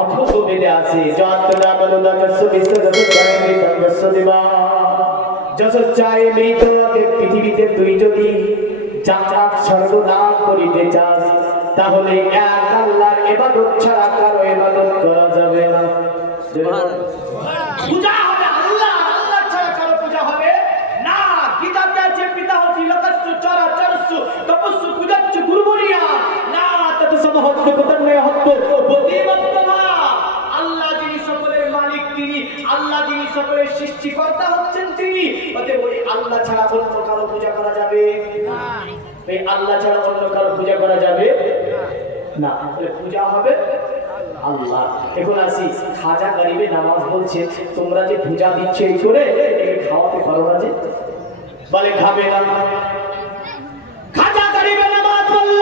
অথচ বেদে আছে যতনা বলনা তস্য বিশ্বজগৎ তস্য দেবা। যশস্যায় মৃত পৃথিবীতে তুই যদি যাত্রা স্বর্গ না করিতে চাস, তাহলে এক আল্লাহর ইবাদত ছাড়া কারো ইবাদত করা যাবে না। পূজা হবে আল্লাহ, আল্লাহ ছাড়া কারো পূজা হবে না। গীতাতে আছে পিতা হসি লোকস্য চরাচরস্য তপস্য পূজাচ্য গুরুবরিয়া না তত সমহস্ত কোতন্ময় হত্ত বুদ্ধিমত্তমা। আল্লাহ যিনি সকলের মালিক, তিনি আল্লাহ যিনি সকলের সৃষ্টিকর্তা হচ্ছেন তিনি। অতএব ওই আল্লাহ ছাড়া অন্য কারো পূজা করা যাবে না। এই আল্লাহ ছাড়া অন্য কারো পূজা করা যাবে না। তাহলে পূজা হবে আল্লাহ। এখন আসি খাজা গরিবে নামাজ বলছে, তোমরা যে পূজা দিচ্ছ এই করে একে খাওয়াতে পারো না যে? বলে খাবে না। খাজা গরিবে নামাজ বলল,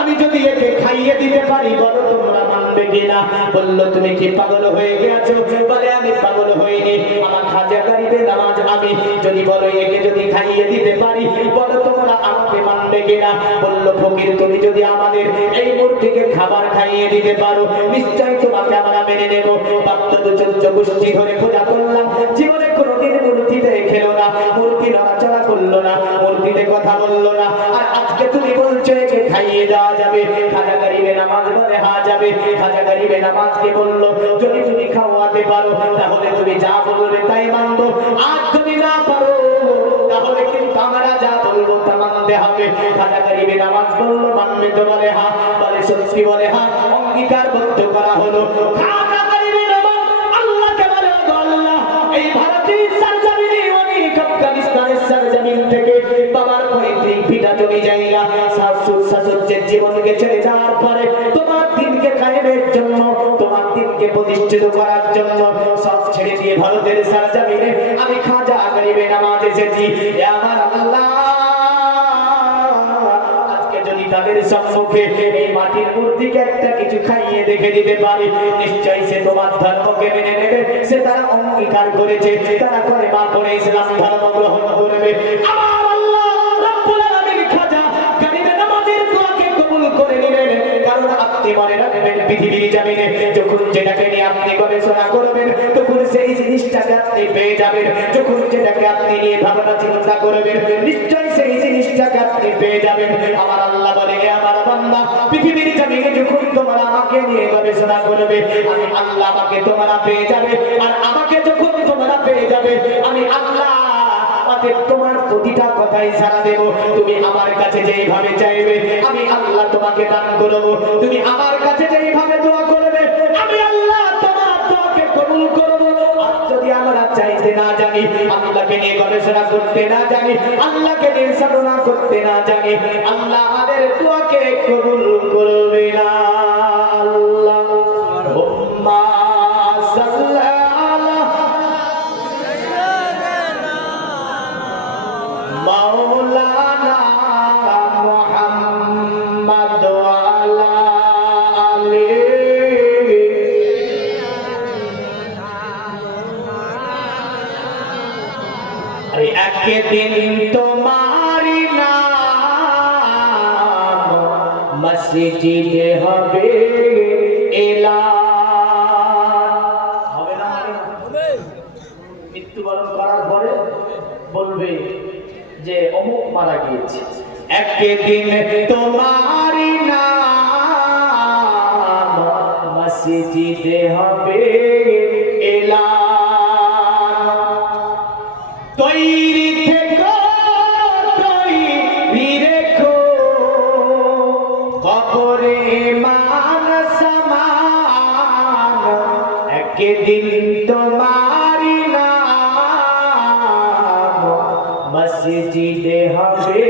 আমি যদি একে খাইয়ে দিতে পারি বলো তোমরা মানবে কিনা? বললো তুমি কি পাগল হয়ে গেছো? বলে আমি পাগল হইনি, আমার খাজা গরিবে নামাজ আমি যদি বলো একে যদি খাইয়ে দিতে পারি বলো তোমরা আমাকে মানবে কিনা? বললো ফকির তুমি যদি আমাদের এই মূর্তিকে খাবার খাইয়ে দিতে পারো নিশ্চয় তোমাকে আমরা মেনে নেব। বাপ্তদ চৌদ্দ গোষ্ঠী ধরে পূজা করলাম, জীবনে কোনোদিন মূর্তিতে খেলো না, মূর্তি নড়াচড়া করলো না, মূর্তিতে কথা বললো না, আর আজকে তুমি বলছো একে খাইয়ে দেওয়া যাবে? খাজা গরিবে নামাজ বলে হ্যাঁ যাবে। খাজা গরিবে নামাজকে বললো যদি তুমি খাওয়াতে পারো তাহলে তুমি যা বলবে তাই মানবো, আর যদি না পারো তাহলে কিন্তু আমরা যা বলবো তা মানতে হবে। খাজা গরিবে নামাজ বললো মানবে তো? বলে হ্যাঁ। বলে সত্যি? বলে হ্যাঁ। অঙ্গীকারবদ্ধ করা হলো। খাজা গরিবে নামাজ আল্লাহকে বলে আল্লাহ এই ভারতের সরজমিনে অনেক আফগানিস্তানের সরজমিন থেকে বাবার পৈতৃক ভিটা জমি জায়গা শাসুজ্জের জীবনকে ছেড়ে যাওয়ার পরে তোমার দিনকে কায়েমের জন্য, তোমার দিনকে প্রতিষ্ঠিত করার জন্য সব ছেড়ে দিয়ে ভারতের সরজমিনে আমি খাজা গরিবে নামাজ এসেছি। আমার আল্লাহ আজকে যদি তাদের সম্মুখে এই মাটির মূর্তিকে একটা কিছু খাইয়ে দেখে দিতে পারি নিশ্চয়ই সে তোমার ধর্মকে মেনে নেবে। সে তারা অঙ্গীকার করেছে, তারা করে মা করে ইসলাম ধর্ম গ্রহণ করবে। আমার আল্লাহ রব্বুল আলামিন খাজা গরিবে নামাজের দোয়াকে কবুল করে নেবেন। কারণ আপনি মনে রাখবেন পৃথিবীর জমিনে যখন যেটাকে নিয়ে আপনি গবেষণা করবেন তখন সেই জিনিসটাকে আপনি পেয়ে যাবেন। যখন যেটাকে আপনি নিয়ে ভাবনা চিন্তা করবেন নিশ্চয়ই সেই জিনিসটাকে আপনি পেয়ে যাবেন। আমার আল্লাহ বলে আমার বান্দা পৃথিবীর জমিনে যখন তোমরা আমাকে নিয়ে গবেষণা করবে আমি আল্লাহ আমাকে তোমরা পেয়ে যাবে, আর আমাকে যখন তোমরা পেয়ে যাবে আমি আল্লাহ তোমার প্রতিটা কথাই সাড়া দেব। তুমি আমার কাছে যেইভাবে চাইবে আমি আল্লাহ তোমাকে দান করব। তুমি আমার কাছে যেইভাবে দোয়া করবে আমি আল্লাহ তোমার দোয়াকে কবুল করব। আর যদি আমরা চাইতে না জানি, আল্লাহকে নিয়ে গবেষণা করতে না জানি, আল্লাহকে নিয়ে সাধনা করতে না জানি, আল্লাহ আমাদের দোয়াকে কবুল করবে না। আল্লাহুম্মা সাল্লি মাওলানা মুহাম্মদ ওয়া আলা আলিহি। আরে একদিন তোমারি নাম মসজিদে হবে এলান। হবে না? হবে। মৃত্যুবরণ করার পরে বলবে যে অমুক মারা গিয়েছে। একদিন তোমারি নাম মসজিদে হবে এলান। তৈরি থেকো তৈরি রেখো কবরে মান সমান। একদিন তোমারি নাম মসজিদে হবে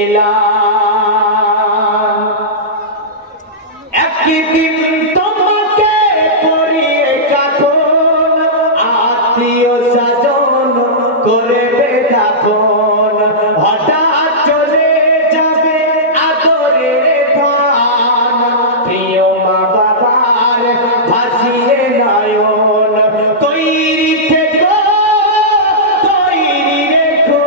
এলান। একদিন তোমাকে পরিয়ে কাফন আত্মীয় স্বজন করবে দাফন। হঠাৎ চলে যাবে আদরে ধান, প্রিয় মা বাবার ভাসিয়ে নয়ন। তৈরি থেকো তৈরি রেখো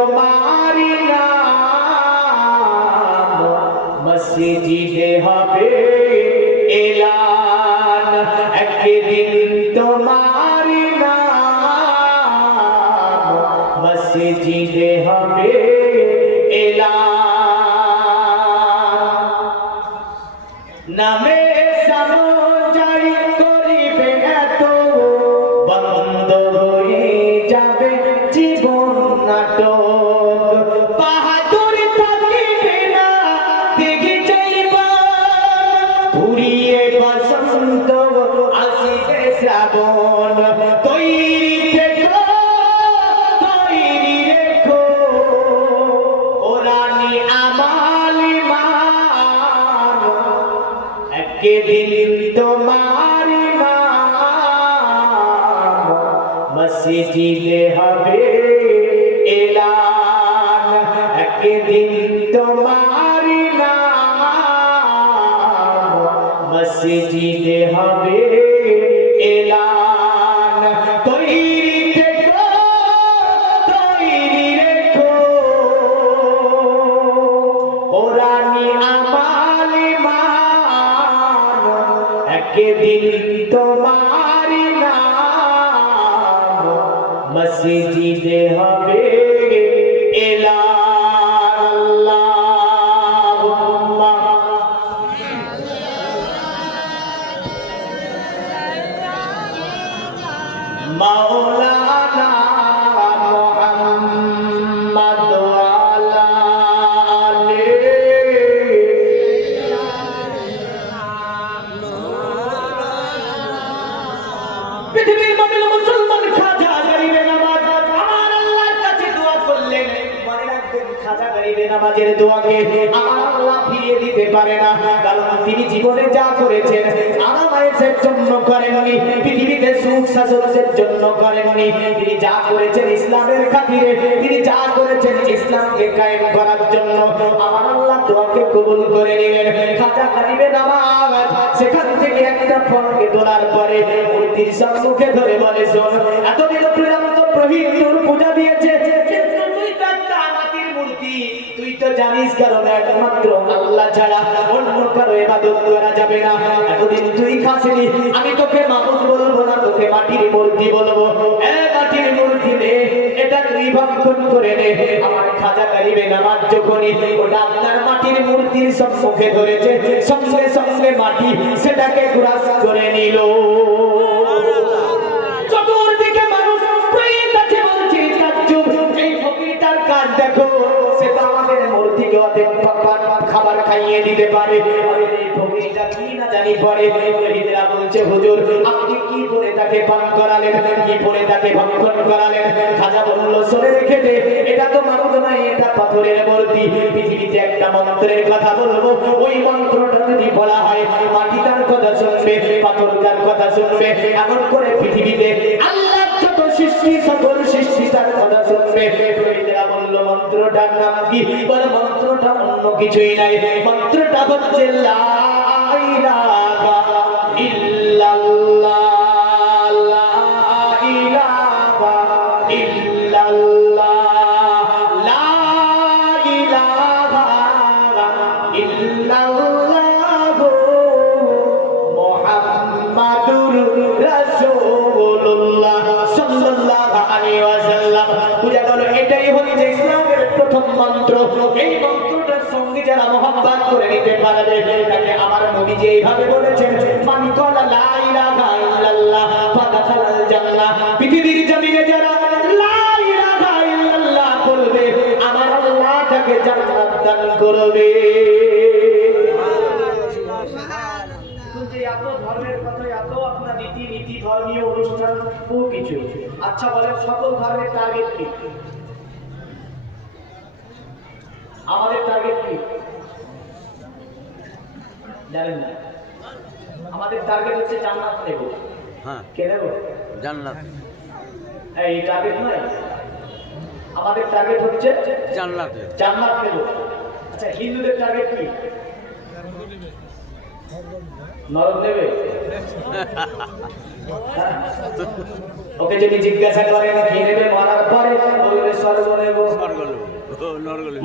তোমারি নাম মসজিদে হবে এলান একদিন তোমারি নাম মসজিদে হবে এলান নামে জারি করিবে এত বন্ধ হয়ে যাবে জীবন নাটক বাহাদুর থাকিবে না দেখি যাইবা পুরিয়ে বসন্ত আসিবে শ্রাবণ তৈরি থেকো তৈরি রেখো কোরআনি আমাল ইমান একদিন তোমার নাম মসজিদে হবে এলান একদিন তোমার নাম মসজিদে হবে এলান তৈরি থেকো তৈরি রেখো কোরআনি আমাল ইমান একদিন তোমার নাম মসজিদে হবে এলান আল্লাহুম্মা মাওলানা মুহাম্মদ আলা পৃথিবীর মমিন মুসলমান খাজা গরিবে নামাজ আমার আল্লাহর কাছে দোয়া করলেন মনে রাখবেন খাজা গরিবে নামাজের দোয়াকে আমার আল্লাহ ফিরিয়ে দিতে পারে না কারণ তিনি জীবনে যা করেছেন আরামায়েশের জন্য করেননি পৃথিবীতে সুখ শাসনের জন্য করেননি তিনি যা করেছেন ইসলামের খাতিরে তিনি যা করেছেন ইসলামকে কায়েম করার জন্য আমার আল্লাহ দোয়াকে কবুল করে নিলেন খাজা গরিবে নামাজ সেখান থেকে একটা ফলকে তোলার পরে মূর্তির সম্মুখে ধরে বলে শোন এতদিন প্রভৃতির পূজা দিয়েছে কিন্তু তুই তো একটা মাটির মূর্তি তুই তো জানিস কারণ একমাত্র আল্লাহ ছাড়া অন্য কারো ইবাদত করা যাবে না এতদিন তুই খাসনি আমি তোকে মাবুদ বলবো না তোকে মাটির মূর্তি বলবো এ মাটির মূর্তি নে এটা তুই ভক্ষণ করে নে আমার খাজা গরিবে নামাজ যখনই ওটা আপনার মাটির মূর্তির সম্মুখে ধরেছে সঙ্গে সঙ্গে মাটি সেটাকে গ্রাস করে নিল চতুর্দিকে মানুষ প্রেত আছে বলছে তাজ্জুব এই ফকিরটার কাজ দেখো সেটা আমাদের মূর্তিকে অনেক খাবার খাইয়ে দিতে পারে আরে এই ফকিরটা কি না জানি পরে শহীদরা বলছে হুজুর আপনি কি করে তাকে পান করালেন কি করে তাকে ভক্ষণ করালেন খাজা বলল শুনে রেখে দে এটা তো মাবুদ নয় এটা পাথরের মূর্তি পৃথিবীতে একটা মন্ত্রের কথা বলবো ওই মন্ত্রটা যদি বলা হয় মাটি তার কথা শুনবে পাথর তার কথা শুনবে এমন করে পৃথিবীতে আল্লাহ যত সৃষ্টি সকল সৃষ্টি তার কথা শুনবে শহীদরা বলল মন্ত্রটার নাম কি বলে মন্ত্রটা অন্য কিছুই নাই মন্ত্রটা হচ্ছে লা ইলাহা ইল্লাল্লাহ লা ইলাহা ইল্লাল্লাহ লা ইলাহা ইল্লাল্লাহ মুহাম্মাদুর রাসূলুল্লাহ সাল্লাল্লাহু আলাইহি ওয়াসাল্লাম বুঝা গেল এটাই হচ্ছে ইসলামের প্রথম মন্ত্র এই মন্ত্রটার সঙ্গে যারা মোহাব্বত করে নিতে পারবে তাকে আমার নবী যে এইভাবে বলেছেন মান ক্বালা লা ইলাহা ইল্লাল্লাহ ফাদাখালাল জান্নাহ পৃথিবীর জমিনে যারা লা ইলাহা ইল্লাল্লাহ করবে আমার আল্লাহ তাকে জান্নাত দান করবে কিন্তু এত ধর্মের কথা এত আপনার নীতি ধর্মীয় অনুষ্ঠান বহু কিছু আচ্ছা বলেন সকল ধর্মের টার্গেট কি আমাদের টার্গেট কি জানেন না আমাদের টার্গেট হচ্ছে জান্নাত নেব হ্যাঁ কে নেব জান্নাত এই টার্গেট নয় আমাদের টার্গেট হচ্ছে জান্নাত নেব আচ্ছা হিন্দুদের টার্গেট কি নরক দেবে ওকে যদি জিজ্ঞাসা করেন কি নেবে মরার পরে, বলবে স্বর্গ নেব।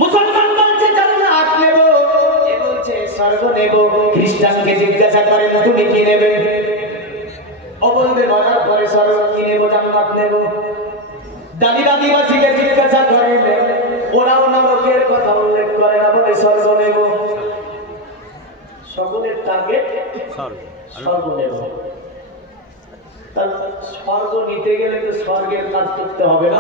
মুসলমান বলছে জান্নাত নেব, এ বলছে স্বর্গ নেব। খ্রিস্টানকে জিজ্ঞাসা করেন তুমি কি নেবে, ও বলবে মরার পরে স্বর্গ কি নেব, জান্নাত নেব। দালির আদিবাসীকে জিজ্ঞাসা করেন, ওরাও নরকের কথা উল্লেখ করে না, বলে স্বর্গ নেব। সকলের টার্গেট স্বর্গ নেব। স্বর্গ নিতে গেলে তো স্বর্গের কাজ করতে হবে না?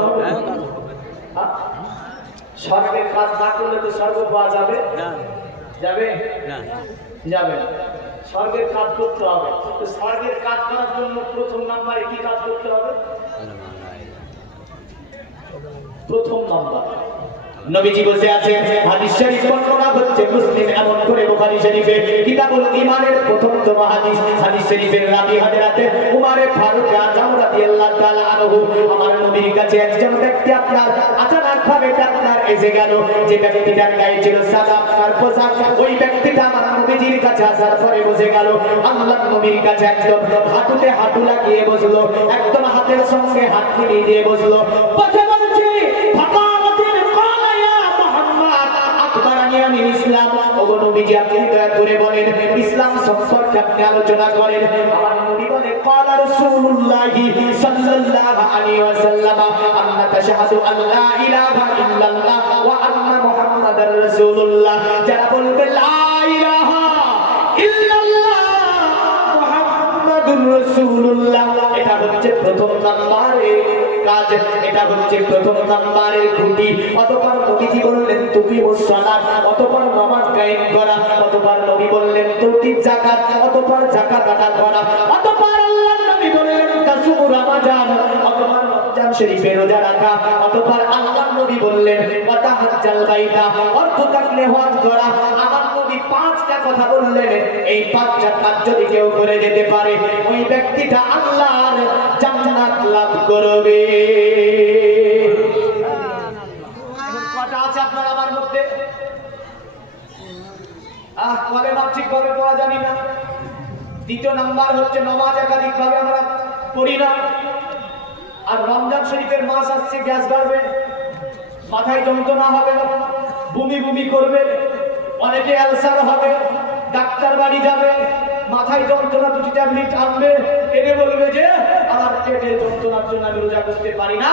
স্বর্গের কাজ না করলে তো স্বর্গ পাওয়া যাবে? যাবে যাবে। স্বর্গের কাজ করতে হবে। তো স্বর্গের কাজ করার জন্য প্রথম নাম্বারে কি কাজ করতে হবে? প্রথম নাম্বার নবীজি বসে আছেন, হাদিস শরীফ বর্ণনা হচ্ছে মুসলিম এমন করে বুখারী শরীফে কিতাবুল ঈমানের প্রথমতম হাদিস, হাদিস শরীফের রাবী হযরত উমর ফারুক আযম রাদিয়াল্লাহু তাআলা আনহু, আমার নবীর কাছে একজন ব্যক্তি আপনার আচানক ভাবে আপনার এসে গেল, যে ব্যক্তিটার গায়ে ছিল সাদা আপনার পোশাক, ওই ব্যক্তিটা আমার নবীজির কাছে আসার পরে বসে গেল। আল্লাহর নবীর কাছে একদম হাঁটুতে হাঁটু লাগিয়ে বসলো, একদম হাতের সঙ্গে হাত মিলিয়ে দিয়ে বসলো। বসে বলছে ইসলাম, ওগো নবীজি আপনি দয়া করে বলেন ইসলাম সম্পর্কে আপনি আলোচনা করেন। আমার নবী বলে ক্বালা রাসূলুল্লাহি সাল্লাল্লাহু আলাইহি ওয়াসাল্লাম আন্না তাশহাদু আন লা ইলাহা ইল্লাল্লাহ ওয়া আন্না মুহাম্মাদার রাসূলুল্লাহ, যারা বলবে লা ইলাহা ইল্লাল্লাহ মুহাম্মাদুর রাসূলুল্লাহ, এটা হচ্ছে প্রথম নাম্বারের কাজ, এটা হচ্ছে প্রথম নাম্বারের খুঁটি। অতঃপর নবীজি বললেন তুমি মুসলাত, অতঃপর নামাজ কায়েম করা, অতঃপর নবী বললেন তুমি যাকাত, অতঃপর যাকাত আদা করা, অতঃপর আল্লাহর নবী বললেন তাসুমু রমাজান, অতঃপর রমজান শরীফে রোজা রাখা, অতঃপর আল্লাহর নবী বললেন ওয়া তাহাজ্জাল বাইতা, অর্থ থাকলে হজ করা। আমার নবী পাঁচটা কথা বললেন, এই পাঁচটা কাজ যদি কেউ করে যেতে পারে ওই ব্যক্তিটা আল্লাহর জান্নাত লাভ করবে। কটা আছে আপনার আমার মধ্যে? কলেমা ঠিকভাবে পড়া জানি না। দ্বিতীয় নাম্বার হচ্ছে নমাজ একাধিক ভাবে আমরা পড়ি না। আর রমজান শরীফের মাস আসছে, গ্যাস বাড়বে, মাথায় যন্ত্রণা হবে, বমি বমি করবে, অনেকে অ্যালসার হবে, ডাক্তার বাড়ি যাবে, মাথায় যন্ত্রণা দুটি ট্যাবলেট আনবে, এনে বলবে যে আমার পেটের যন্ত্রণার জন্য আমি রোজা করতে পারি না।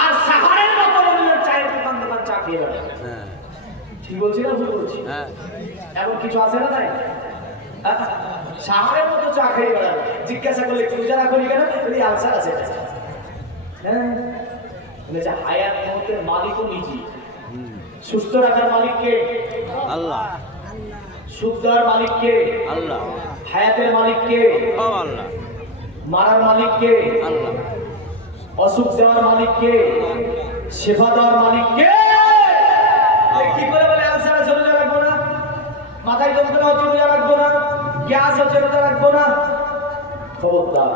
আর সাহারের মতো বললেন চায়ের দোকান চা খেয়ে বেড়াবে। ঠিক বলছি না ভুল বলছি? এমন কিছু আছে না? তাই সাহারের মতো চা খেয়ে বেড়াবে। জিজ্ঞাসা করলে রোজা রাখো কেন? বলি আলসার আছে। হ্যাঁ, হায়াত মৌতের মালিকও নিজে। সুস্থ রাখার মালিক কে? আল্লাহ। সুখ দেওয়ার মালিক কে? আল্লাহ। হায়াতের মালিক কে? আল্লাহ। মারার মালিক কে? আল্লাহ। অসুখ দেওয়ার মালিক কে? সেবা দেওয়ার মালিক কে? কি করে বলে আলসার আছে রোজা রাখবো না, মাথায় যন্ত্রণা হচ্ছে রোজা রাখবো না, গ্যাস হচ্ছে রোজা রাখবো না? খবরদার।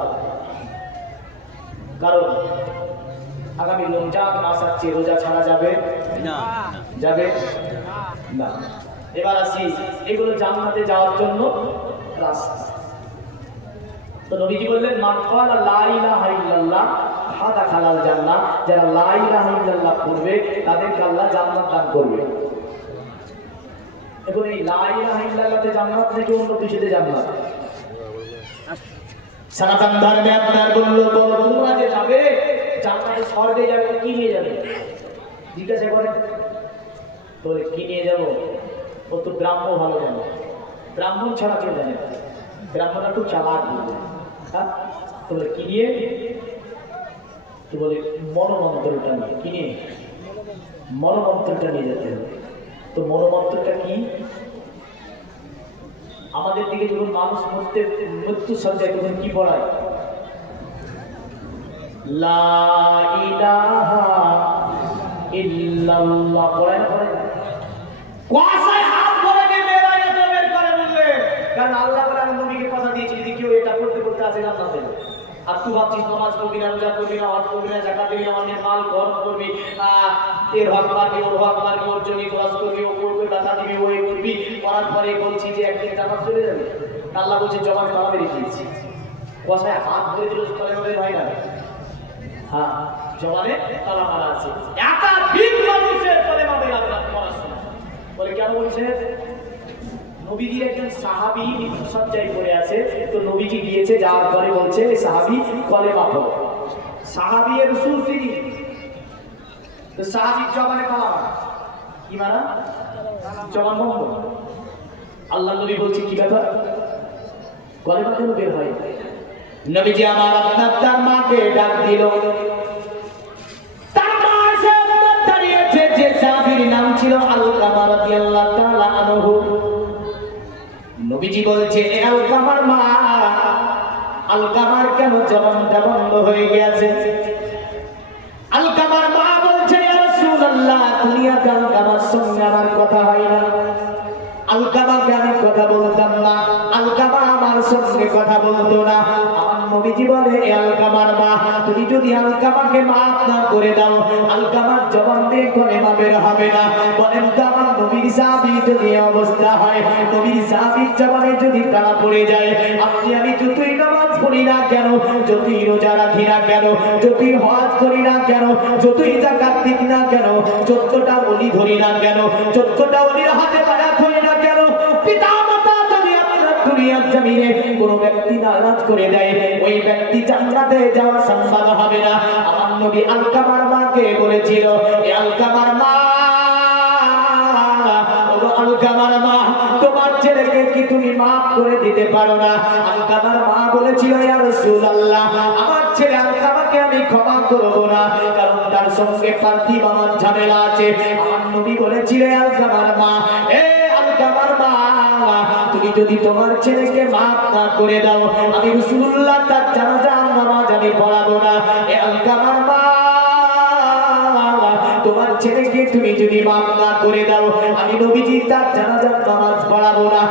কারণ আগামী রমজান মাস আসছে, রোজা ছাড়া যাবে না, যাবে না। এবার আসি এগুলো জান্নাতে যাওয়ার জন্য রাস্তা। তো নবীজি বললেন মান ক্বালা লা ইলাহা ইল্লাল্লাহ দাখালাল জান্নাহ, যারা লা ইলাহা ইল্লাল্লাহ পড়বে তাদেরকে আল্লাহ জান্নাত দান করবে। এখন এই লা ইলাহা ইল্লাল্লাহতে জান্নাত থেকে অন্য কিছুতে জান্নাত। সনাতন ধর্মে আপনার বললো তোমরা যে যাবে জান্নাতে স্বর্গে যাবে, কি নিয়ে যাবে? জিজ্ঞাসা করেন বলে কি নিয়ে যাবো? ও তো ব্রাহ্ম ভালো জানে, ব্রাহ্মণ ছাড়া কেউ জানে না, ব্রাহ্মণরা খুব চালাক। হ্যাঁ, বলে কি নিয়ে? তো বলে মনোমন্ত্রটা নিয়ে। কি নিয়ে? মনোমন্ত্রটা নিয়ে যেতে হবে। তো মনোমন্ত্রটা কি? আমাদের দিকে যখন মানুষ মৃত্যু সজ্জায় তখন কি পড়ায়? লা ইলাহা ইল্লাল্লাহ পড়ায় না? পড়ায় না? কুয়াশায় হাত ধরে নিয়ে মেয়েরা এটা বের করে বললে, কারণ আল্লাহ বলে আমি নবীকে কথা দিয়েছি যদি কেউ এটা করতে করতে আসে জান্নাত দেবে। আর তুই ভাবছিস নামাজ পড়বি না, রোজা করবি না, হজ করবি না, যাকাত দিবি না, অন্যের মাল গরম করবি, এর হক মারবি, ওর হক মারবি, ওর জমি খরচ করবি, ও করবে টাকা দিবি, ওই করবি, করার পরে বলছি যে একদিন জান্নাত চলে যাবে। আল্লাহ বলছে জমা করা বেরিয়ে দিয়েছি। কুয়াশায় হাত ধরে দিল, কলেমা বের হয় না। হ্যাঁ, জবানে তালা মারা আছে। একাধিক মানুষের কলেমা বের আপনার পড়াশোনা বলে কেন বলছে? নবীজির একজন সাহাবী মৃত্যুসজ্জায় পড়ে আছে, তো নবীজি গিয়েছে, যাওয়ার পরে বলছে সাহাবী কলেমা পড়ো। সাহাবী রাসূল তিনি, তো সাহাবীর জবানে তালা মারা। কি মারা? জবান বন্ধ। আল্লাহ নবী বলছে কি ব্যাপার, কলেমা কেন বের হয়? নবীজি আমার আপনার তার মাকে ডাক দিল। তার মা এসে দাঁড়িয়েছে, যে সাহাবীর নাম ছিল আলকামা রাদিয়াল্লাহু তাআলা আনহু। নবীজি বলছে এ আলকামার মা, আলকামার কেন জবানটা বন্ধ হয়ে গেছে? আলকামার মা বলছে ইয়া রাসূলুল্লাহ, দুনিয়াতে আলকামার সঙ্গে আমার কথা হয় না, আলকামাকে আমি কথা বলতাম না, আলকামা আমার সঙ্গে কথা বলতো না। আমার নবীজি বলে এ আলকামার মা, তুমি যদি আলকামাকে মাফ না করে দাও, আলকামার জবান দিয়ে কলেমা বের হবে না। বলেন তো আমার নবীর সাহাবী যদি অবস্থা হয়, নবীর সাহাবীর জবানে যদি তালা পড়ে যায়, আপনি আমি যতই নামাজ পড়ি না কেন, যতই রোজা রাখি না কেন, যতই হজ করি না কেন, যতই যাকাত দিই না কেন, 14টা ওলি ধরি না কেন, 14টা ওলির হাতে বায়াত হই না কেন, পিতা মাতা যদি আপনার দুনিয়ার জমিনে কোনো ব্যক্তি নারাজ করে দেয়, ওই ব্যক্তি জান্নাতে যাওয়া সম্ভব হবে না। আমার নবী আলকামার মাকে বলেছিল এ আলকামার মা, ও আলকামার মা, তোমার ছেলেকে কি তুমি মাফ করে দিতে পারো না? আলকামার মা বলেছিল ইয়া রাসূলুল্লাহ, আমার ছেলে আলকামাকে আমি ক্ষমা করব না, কারণ তার সঙ্গে পার্থিব আমার ঝামেলা আছে। আমার নবী বলেছিলেন আলকামার মা, এ আলকামার মা, তুমি যদি তোমার ছেলেকে মাফ না করে দাও, আমি রাসূলুল্লাহ তার জানাজার নামাজ আমি পড়াবো না। এ আলকামার মা, তোমার ছেলেকে তুমি যদি মাফ না করে দাও, আমি নবীজি তার জানাজার নামাজ পড়াবো না।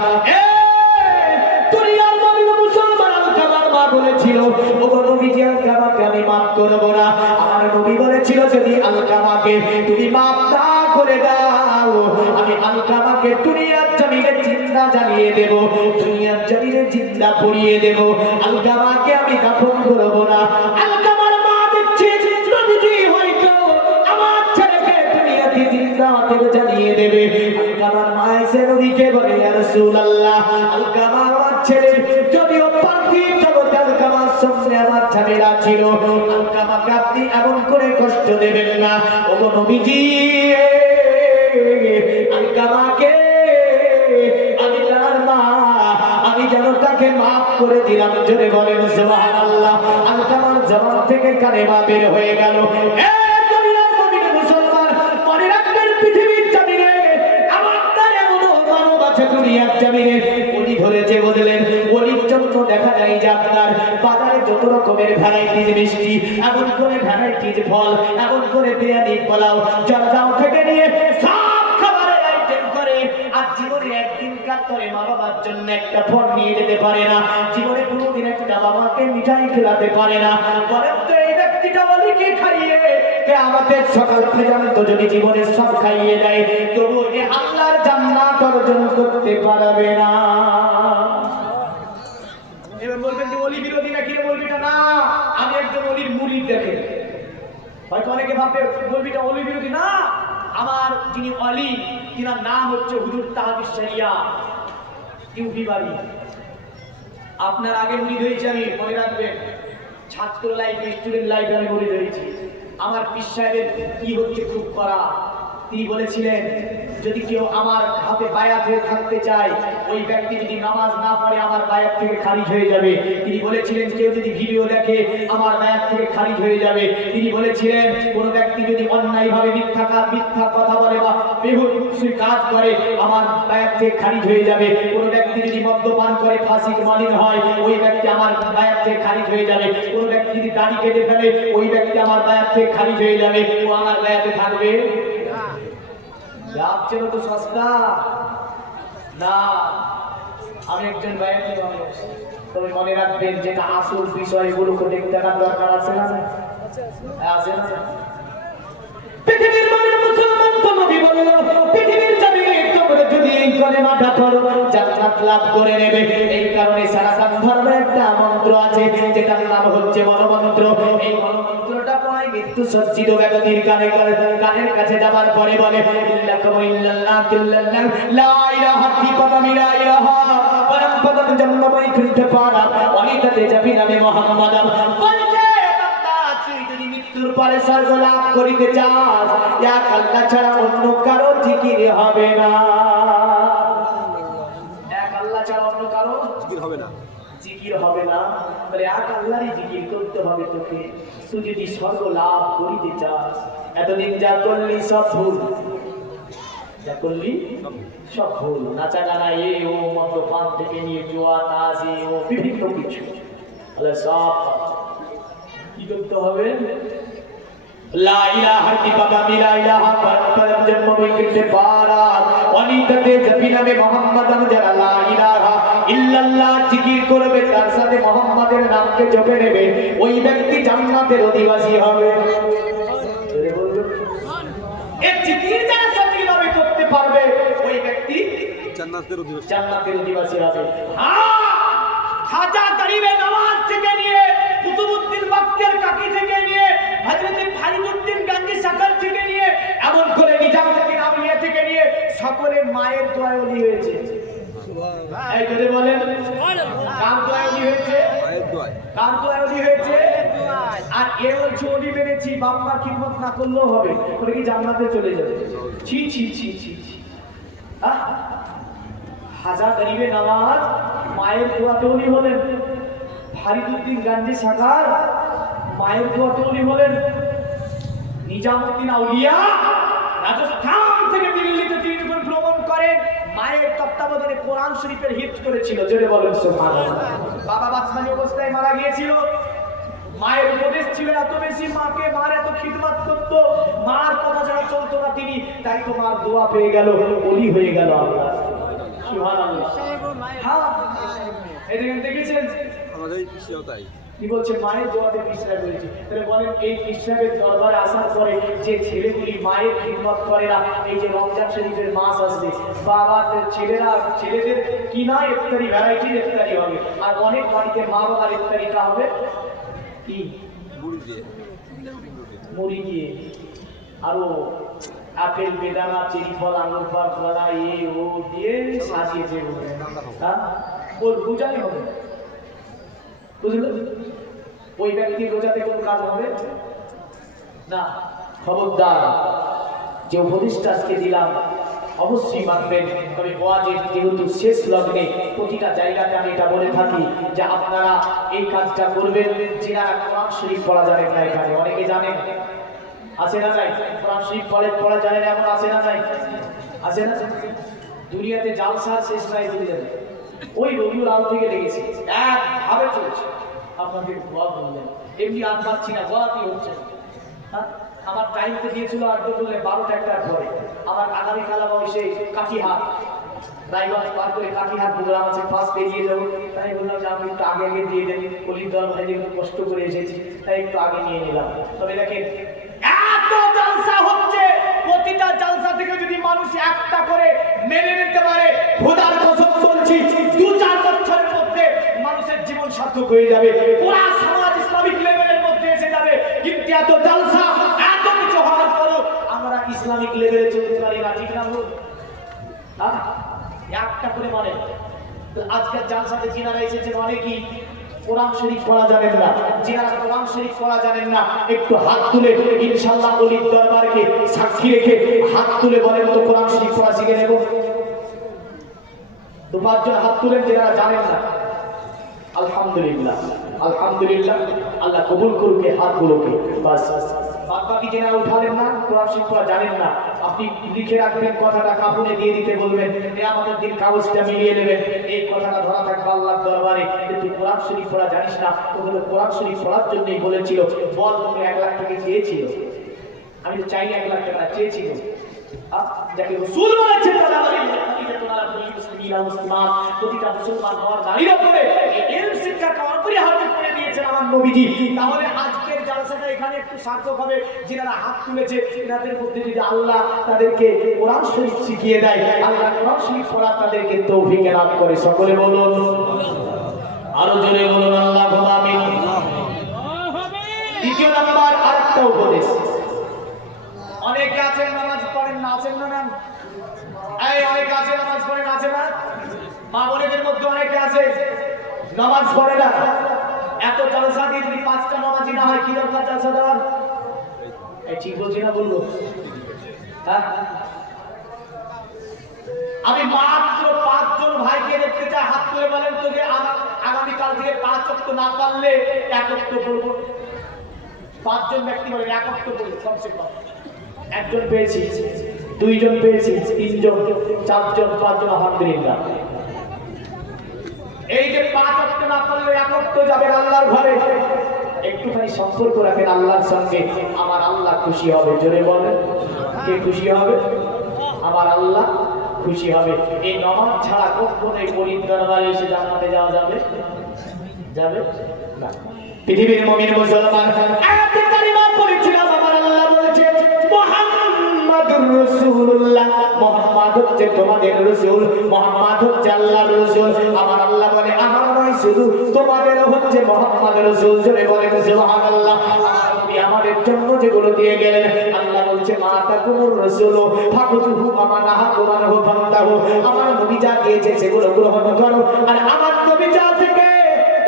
দুনিয়ার নবী মুসলমান আলকামার মা বলেছিল ও নবীজি আলকামাকে আমি মাফ করব না। আমার নবী বলেছিল যদি আলকামাকে তুমি মাফ না করে দাও, আমি আলকামাকে দুনিয়ার জমিনে জিন্দা জ্বালিয়ে দেব, দুনিয়ার জমিনে জিন্দা পুড়িয়ে দেব, আলকামাকে আমি দাফন করব না। আলকামার মা দেখছে নবীজি হয়তো আমার ছেলেকে দুনিয়াতে জিন্দা জ্বালিয়ে দেবে। আলকামার মা এসে নবীকে বলে ইয়া রাসূলুল্লাহ, আলকামা আমার ছেলে, যদিও পার্থিব জগতে আলকামার সঙ্গে আমার ঝামেলা ছিল, আলকামাকে আপনি এমন করে কষ্ট দেবেন না। ও নবীজি, আলকামাকে আমি তার মা, আমি যেন তাকে মাফ করে দিলাম। জোরে বলেন সুবহানাল্লাহ। আলকামার জবান থেকে কালেমা বের হয়ে গেল। দুনিয়ার মুমিন মুসলমান, মনে রাখবেন পৃথিবীর জমিনে আমার তার এমন মানব আছে দুনিয়ার জমিনে, উনি ধরেছে বদলেন, ওলির জন্য দেখা যায় যে আপনার বাজারে যত রকমের ভ্যারাইটিজ মিষ্টি, এমন করে ভ্যারাইটিজ ফল, এমন করে বিরিয়ানি, পোলাও, জর্দাও থেকে নিয়ে সব খাবারের আইটেম করে, আর জীবনে একদিন কাতরে মা বাবার জন্য একটা ফল নিয়ে যেতে পারে না, জীবনে কোনোদিন একটা বাবাকে মিঠাই খেলাতে পারে না। বলেন তো এই ব্যক্তিটা ওলিকে খাইয়ে কিয়ামতের সকাল পর্যন্ত যদি জীবনে সব খাইয়ে দেয়, তবু এ আল্লাহর জান্নাত অর্জন করতে পারবে না। এবার বলবেন যে ওলি বিরোধী নাকি রে? বলবিটা না, আমি একজন ওলির মুরিদ। দেখে হয়তো অনেকে ভাববে বলবিটা ওলি বিরোধী না, আমার যিনি ওলি তিনার নাম হচ্ছে হুজুর তাহাদিস শরিয়া টিউবি বাড়ি। আপনার আগে মুরিদ হয়েছি আমি, মনে রাখবেন, ছাত্র লাইফে, স্টুডেন্ট লাইফে আমি মুরিদ হয়েছি। আমার পীর সাহেবের কি হচ্ছে খুব করা। তিনি বলেছিলেন যদি কেউ আমার হাতে বায়াত হয়ে থাকতে চায়, ওই ব্যক্তি যদি নামাজ না পড়ে আমার বায়াত থেকে খারিজ হয়ে যাবে। তিনি বলেছিলেন কেউ যদি ভিডিও দেখে আমার বায়াত থেকে খারিজ হয়ে যাবে। তিনি বলেছিলেন কোন ব্যক্তি যদি অন্যায়ভাবে মিথ্যা কথা বলে বা বেহুদা কাজ করে আমার বায়াত থেকে খারিজ হয়ে যাবে। কোন ব্যক্তি যদি মদ্যপান করে ফাসিক মালিন হয়, ওই ব্যক্তি আমার বায়াত থেকে খারিজ হয়ে যাবে। কোন ব্যক্তি যদি দাড়ি কেটে ফেলে, ওই ব্যক্তি আমার বায়াত থেকে খারিজ হয়ে যাবে, ও আমার বায়াতে থাকবে। ভাবছেন তো সস্তা না, আমি একজন বায়াতি মানুষ। তবে মনে রাখবেন যেটা আসল বিষয়গুলোকে দেখতে থাকার দরকার আছে না? আছে না? পৃথিবীর মানুষ মুসলমান তো নবী বলল পৃথিবীর জমিনে তোমরা যদি এই কলেমাটা পড়ো জান্নাত লাভ করে নেবে। এই কারণে সনাতন ধর্মের একটা মন্ত্র আছে যেটার নাম হচ্ছে মনোমন্ত্র। এই মনোমন্ত্রটা কিন্তু সজ্জিত ব্যক্তির কানের কাছে যাবার পরে বলে ইল্লাল্লাহ ইল্লাল্লাহ লা ইলাহা ইল্লাল্লাহ লা ইলাহা পরমপদম জন্মময় কণ্ঠে পারা অনিতাতে যাবি নামে মুহাম্মদ বলছে বান্দা তুই যদি মৃত্যুর পরে স্বর্গ লাভ করিতে চাস এক আল্লাহ ছাড়া অন্য কারো জিকির হবে না। এক আল্লাহ ছাড়া অন্য কারো জিকির হবে না, জিকির হবে না। বলে এক আল্লাহরই জিকির করতে হবে তোকে। তুই যদি স্বর্গ লাভ করিতে চাস এতদিন যা করলি সব ভুল, যা করলি সব ভুল, নাচা গানা এ ও মদ্যপান থেকে নিয়ে জুয়া তাস এ ও বিভিন্ন কিছু, তাহলে সব কি করতে হবে? লা ইলাহা ইল্লাল্লাহ লা ইলাহা পরম জন্মময় কণ্ঠে পারা অনিতাতে যাবি নামে মুহাম্মদ যারা লা ইলাহা ইল্লাল্লাহ জিকির করবে তার সাথে মুহাম্মাদের নামকে জপে নেবে ওই ব্যক্তি জান্নাতের অধিবাসী হবে। জোরে বলুন, এই জিকির যারা সঠিকভাবে করতে পারবে ওই ব্যক্তি জান্নাতের অধিবাসী হবে। হ্যাঁ, খাজা গরিবে নওয়াজ থেকে নিয়ে কুতুবউদ্দিন বখতিয়ার কাকি থেকে নিয়ে হযরত ফরিদউদ্দিন গঞ্জি সাকার থেকে নিয়ে এমন করে নিজামউদ্দিন আউলিয়া থেকে নিয়ে সকলের মায়ের দোয়ায় ওলি হয়েছে। সুবহানাল্লাহ, এই করে বলেন কার দোয়ায় ওলি হয়েছে? মায়ের দোয়ায়। কার দোয়ায় ওলি হয়েছে? আর এ বলছে ওলি মেনেছি, বাবা খিদমত না করলেও হবে, ওরা কি জান্নাতে চলে যাবে? ছি ছি ছি ছি। খাজা গরিবে নওয়াজ মায়ের দোয়াতে ওলি হলেন, ফরিদউদ্দিন গঞ্জি সাকার মায়ের দোয়াতে ওলি হলেন, নিজামউদ্দিন আউলিয়া রাজস্থান থেকে দিল্লিতে 3 দিন ভ্রমণ করেন, মায়ের তত্ত্বাবধানে কোরআন শরীফের হিফজ করেছিল। জোরে বলেন সুবহানাল্লাহ। বাবা বাসমানি অবস্থায় মারা গিয়েছিল, মায়ের উপদেশ ছিল এত বেশি, মাকে মার এত খিদমত করত, মার কথা ছাড়া চলতো না তিনি, তাই তো মার দোয়া পেয়ে গেল, ওলি হয়ে গেল। আল্লাহ সুবহানাল্লাহ। হ্যাঁ, এই দেখেছেন আমাদের পিছিয়েও তাই কি বলছে, মায়ের দোয়াতে পিছায় রয়েছে। তাহলে বলেন এই পিছাবের দরবারে আসার পরে যে ছেলেগুলি মায়ের খিদমত করে না, এই যে রমজান শরীফের মাস আসবে, বাবাদের ছেলেদের কিনা ইফতারি ভ্যারাইটির ইফতারি হবে, আর অনেক বাড়িতে মা বাবার ইফতারিটা হবে কি মুড়ি দিয়ে আরো আপেল বেদানা চেরি ফল আঙুর ফল কলা এ ও দিয়ে সাজিয়ে দেবো। হ্যাঁ, ওর রোজাই হবে, বুঝলেন? ওই ব্যক্তির রোজাতে কোন কাজ হবে না। খবরদার, যে উপদেশটা আজকে দিলাম অবশ্যই মানবেন। তবে ওয়াজের যেহেতু শেষ লগ্নে প্রতিটা জায়গাতে আমি এটা বলে থাকি যে আপনারা এই কাজটা করবেন যারা কোরআন শরীফ পড়া জানেন না। এখানে অনেকে জানেন, আছে না নাই? কোরআন শরীফ পড়া জানেন এমন আছে না নাই? আছে না? দুনিয়াতে জালসার শেষ নাই দুনিয়াতে। ওই রবিউল আউয়াল থেকে লেগেছে, একভাবে চলছে। আপনাদের দোয়া বললেন, এমনি আর পাচ্ছি না, গলাতেই হচ্ছে। হ্যাঁ, আমার টাইমতে দিয়েছিল আর বললে 12টা একটার পরে। আমার আগামীকাল আমার সেই কাটিহাট রায়গঞ্জ পার করে কাটিহাট প্রোগ্রাম আছে, ফার্স্ট বেরিয়ে যাবো। তাই বললাম যে আমি একটু আগে আগে দিয়ে দেন, অলির দরবারে যেহেতু কষ্ট করে এসেছি তাই একটু আগে নিয়ে নিলাম। তবে দেখেন এত জালসা হচ্ছে, প্রতিটা জালসা থেকে যদি মানুষ একটা করে মেনে নিতে পারে, খোদার কসম বলছি 2-4 বছরের মধ্যে মানুষের জীবন সার্থক হয়ে যাবে, পুরো সমাজ ইসলামিক লেভেলের মধ্যে এসে যাবে। কিন্তু এত জালসা এত কিছু হওয়ার পরও আমরা ইসলামিক লেভেলে চলতে পারি না, ঠিক না? একটা করে মানে আজকের জালসাতে যিনারা এসেছেন অনেকেই কোরআন শরীফ পড়া জানেন না। যারা কোরআন শরীফ পড়া জানেন না একটু হাত তুলে ইনশাআল্লাহ ওলির দরবারকে সাক্ষী রেখে হাত তুলে বলেন তো কোরআন শরীফ পড়া শিখে নেব। 2-5 জন হাত তুলেন যারা জানেন না। আলহামদুলিল্লাহ, আলহামদুলিল্লাহ, আল্লাহ কবুল করুক এই হাতগুলোকে। বাস, বাকি যারা উঠালেন না, কোরআন শরীফ পড়া জানেন না, আপনি লিখে রাখবেন, কথাটা কাপুনে দিয়ে দিতে বলবেন, আমাদের দিন কাগজটা মিলিয়ে নেবেন, এই কথাটা ধরা থাকবে আল্লাহর দরবারে। কিন্তু কোরআন শরীফ পড়া জানিস না, ওগুলো কোরআন শরীফ পড়ার জন্যই বলেছিল। বল তোকে 1 লাখ টাকা চেয়েছিল, আমি তো চাইনি 1 লাখ টাকা চেয়েছিল। যাকে রাসূল বলেছেন প্রতিটা মুসলমান হওয়ার নারীর উপরে ইলম শিক্ষাকে অপরিহার্য করে দিয়েছেন আমার নবীজি। তাহলে আজকের জালসাটা এখানে একটু সার্থক হবে। যারা হাত তুলেছে এনাদের মধ্যে যদি আল্লাহ তাদেরকে কোরআন শরীফ শিখিয়ে দেয়, আল্লাহ কোরআন শরীফ পড়া তাদেরকে তৌফিক এনায়েত করে। সকলে বলুন, আরো জোরে বলুন আল্লাহুম্মা আমিন। দ্বিতীয় নাম্বার আরেকটা উপদেশ, অনেকে আছেন নামাজ পড়েন না, আছেন না? এই অনেকে আছে নামাজ পড়েন, আছে না? মা বোনেদের মধ্যে অনেকে আছে নামাজ পড়ে না। এত জলসা দিয়ে যদি 5টা নামাজি না হয় কি দরকার জলসা দেওয়ার? এই ঠিক বলছি না বলবো? হ্যাঁ, আমি মাত্র 5 জন ভাইকে দেখতে চাই, হাত তুলে বলেন তো যে আগামীকাল থেকে 5 ওয়াক্ত না পারলে 1 ওয়াক্ত পড়বো। 5 জন ব্যক্তি বলেন 1 ওয়াক্ত পড়বো কমসে কম। একজন পেয়েছি, 2 জন পেয়েছি, 3 জন, 4 জন, 5 জন, আলহামদুলিল্লাহ। এই যে 5 ওয়াক্ত না পারলে 1 ওয়াক্ত যাবেন আল্লাহর ঘরে, একটুখানি সম্পর্ক রাখেন আল্লাহর সঙ্গে, আমার আল্লাহ খুশি হবে। জোরে বলেন, কে খুশি হবে? আমার আল্লাহ খুশি হবে। এই নামাজ ছাড়া কখনোই গরিব দরবারে এসে জান্নাতে যাওয়া যাবে? যাবে না। পৃথিবীর মুমিন মুসলমান আয়াতে কারিমা পড়েছিলাম, আমার আল্লাহ বলেছে মুহাম্মাদুর রাসূলুল্লাহ, মুহাম্মদ হচ্ছে তোমাদের রাসূল, মুহাম্মদ হচ্ছে আল্লাহর রাসূল। আমার আল্লাহ বলে আমার নয় শুধু তোমাদেরও হচ্ছে মুহাম্মদ রাসূল। জোরে বলেন সুবহানাল্লাহ। আমাদের জন্য যেগুলো দিয়ে গেলেন, আল্লাহ বলছে মা তাকুমুর রাসূল ফাকুতুহু ওয়া নাহাকুম আনহু ফান্তাহু, আমার নবী যা দিয়েছে সেগুলো গ্রহণ করো, আর আমার নবী যা থেকে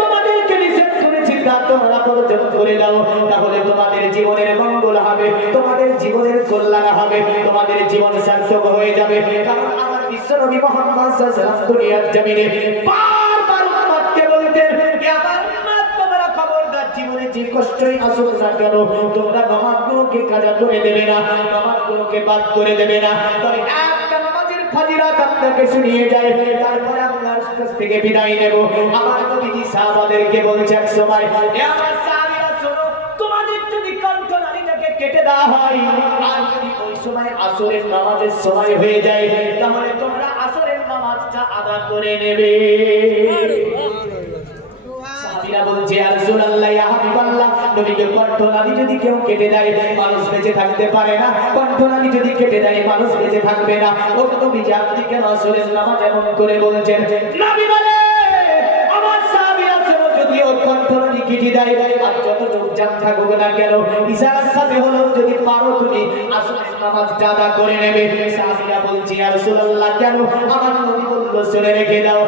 তোমাদেরকে নিষেধ করেছি তা তোমরা বর্জন করে দাও। তাহলে তোমাদের জীবনের মঙ্গল হবে, তোমাদের জীবনের কল্যাণ হবে, তোমাদের জীবন সার্থক হয়ে যাবে। কারণ আমার বিশ্বনবী মুহাম্মদ সাল্লাল্লাহু আলাইহি ওয়াসাল্লাম দুনিয়ার জমিনে বারবার উম্মতকে বলতেন হে আমার উম্মত, তোমরা খবরদার জীবনে যে কষ্টই আসুক না কেন তোমরা নামাজগুলোকে কাজা করে দেবে না, নামাজগুলোকে বাদ করে দেবে না। তবে একটা নামাজের ফাজিলত আপনাকে শুনিয়ে যায়, তারপরে আল্লাহর কাছ থেকে বিদায় নেব। আমার নবীজি সাহাবাদেরকে বলছে এক সময়, হে আমার সাহাবীরা শোনো, তোমাদের যদি কণ্ঠনালীটাকে কেটে দেওয়া হয় আর যদি ওই সময় আসরের নামাজের সময় হয়ে যায়, তাহলে তোমরা আসরের নামাজটা আদা করে নেবে। সাহাবীরা বলছে ইয়া রাসূলুল্লাহ, ইয়া হাবিবাল্লাহ, নবীকে কণ্ঠনালী যদি কেউ কেটে দেয় মানুষ বেঁচে থাকতে পারে না, কণ্ঠনালী যদি কেটে দেয় মানুষ বেঁচে থাকবে না। ও নবীজি আপনি কেন আসরের নামাজ এমন করে বলছেন? নবী বলে আমার সাহাবীরা শোনো, যদি ও কণ্ঠনালী কেটে দেয় আর যত লোক জান থাকুক না কেন ইশারার সাথে হলো যদি পারো তুমি আসরের নামাজটা আদা করে নেবে। সাহাবীরা বলছে ইয়া রাসূলুল্লাহ কেন? আমার নবী বলল শুনে রেখে দাও,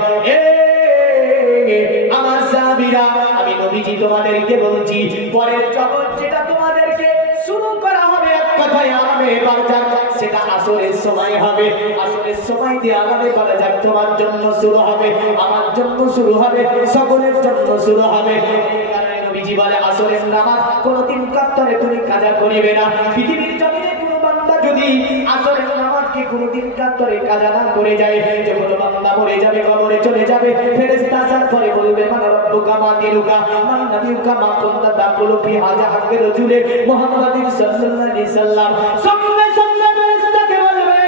আমার সাহাবীরা আমি নবীজি তোমাদেরকে বলছি, পরের জগৎ যেটা তোমাদেরকে শুরু করা হবে এক কথায় আরামে বারজাক, সেটা আসরের সময় হবে। আসরের সময় দিয়ে আরামে বারজাক তোমার জন্য শুরু হবে, আমার জন্য শুরু হবে, সকলের জন্য শুরু হবে। এই কারণে নবীজি বলে আসরের নামাজ কোনদিন কাত্তারে তুমি কাজা করিবে না। পৃথিবীর জমিনে কোনো বান্দা যদি আসরের নামাজকে কোনদিন কাত্তারে কাজা না করে যায়, যখন বান্দা মরে যাবে, কবরে চলে যাবে, ফেরেশতা আসার পরে বলবে মান রব্বুকা মা দিনুকা মান নাবিয়ুকা মা কুনতা তাকুলু ফি হাযা হাক্কি রাসূলি মুহাম্মাদিন সাল্লাল্লাহু আলাইহি সাল্লাম। সঙ্গে সঙ্গে ফেরেশতাকে বলবে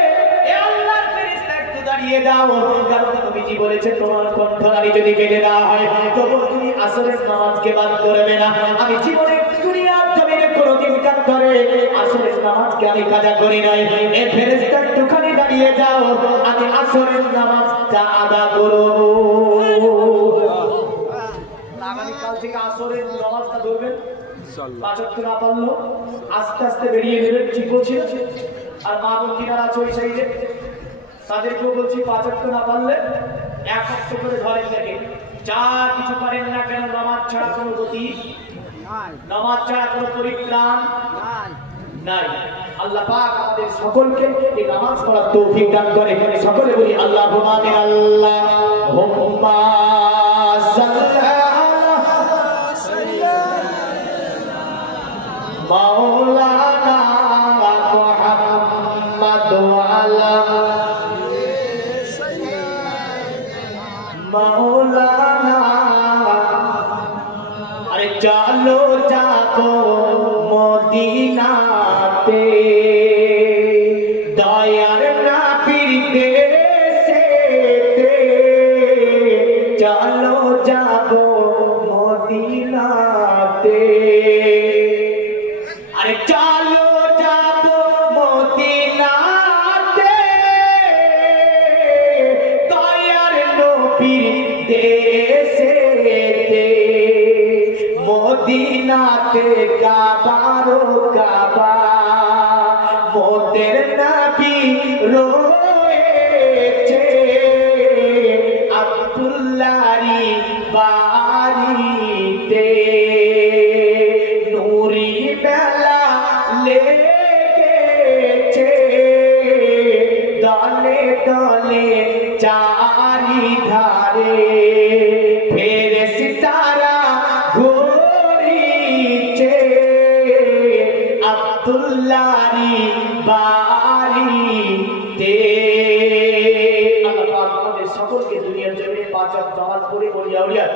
এ আল্লাহর ফেরেশতা একটু দাঁড়িয়ে দাও, কারণ নবীজি বলেছে তোমার কণ্ঠনালী যদি কেটে দেওয়া হয় তবে তুমি আসরের নামাজকে বাদ করবে না। আমি জীবনে দুনিয়ার জমিনে কোনদিন কাজ করে আসরের নামাজকে আমি কাজা করি নাই। এ ফেরেশতা একটুখানি দাঁড়িয়ে যাও, আমি আসরের নামাজটা আদা করব। আগামীকাল থেকে আসরের নামাজটা ধরবেন, 5 ওয়াক্ত না পারলো আস্তে আস্তে বেরিয়ে নেবেন, ঠিক বলছি। আর মা বোন কিনারা আছে ওই সাইডে, তাদেরকেও বলছি 5 ওয়াক্ত না পারলে 1 ওয়াক্ত করে ধরেন। দেখেন যা কিছু পারেন না কেন, নামাজ ছাড়া কোনো গতি নাই, নামাজ ছাড়া কোনো পরিত্রাণ নাই। আল্লাহ পাক আমাদের সকলকে এই নামাজ পড়ার তৌফিক দান করে। সকলে বলি আল্লাহুম্মা আমিন। আল্লাহুম্মা মাওলানা মুহাম্মদ আলা মাওলানা। আরে চলো যাবো মদিনাতে, দয়ার নবীর দেশেতে, চলো যাবো মদিনাতে। আরে চলো যাবো মদিনাতে, দয়ার নবীর দেশেতে, মদিনাতে কে কাবারো কাবা মোদের নবী রয়েছে আব্দুল্লাহরি বাড়িতে নূরি বেলা লেগেছে দলে দলে চারিধারে ফেরেশতারা ঘুরিছে আব্দুল্লাহরি বাড়িতে। আল্লাহ পাক আমাদের সকলকে দুনিয়ার জমিনে পাঁচ ওয়াক্ত নামাজ পড়ে বলিয়া উলিয়া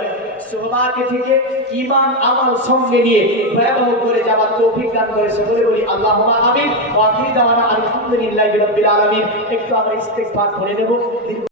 সুবহানাকে থেকে ঈমান আমল সঙ্গে নিয়ে ভয়াবহ করে যাওয়ার তৌফিক দান করে সকলে বলি আল্লাহুম্মা আমিন। ওয়া আখিরু দাওয়ানা আলহামদুলিল্লাহি রাব্বিল আলামিন। একটু আমরা ইস্তেগফার করে নেব।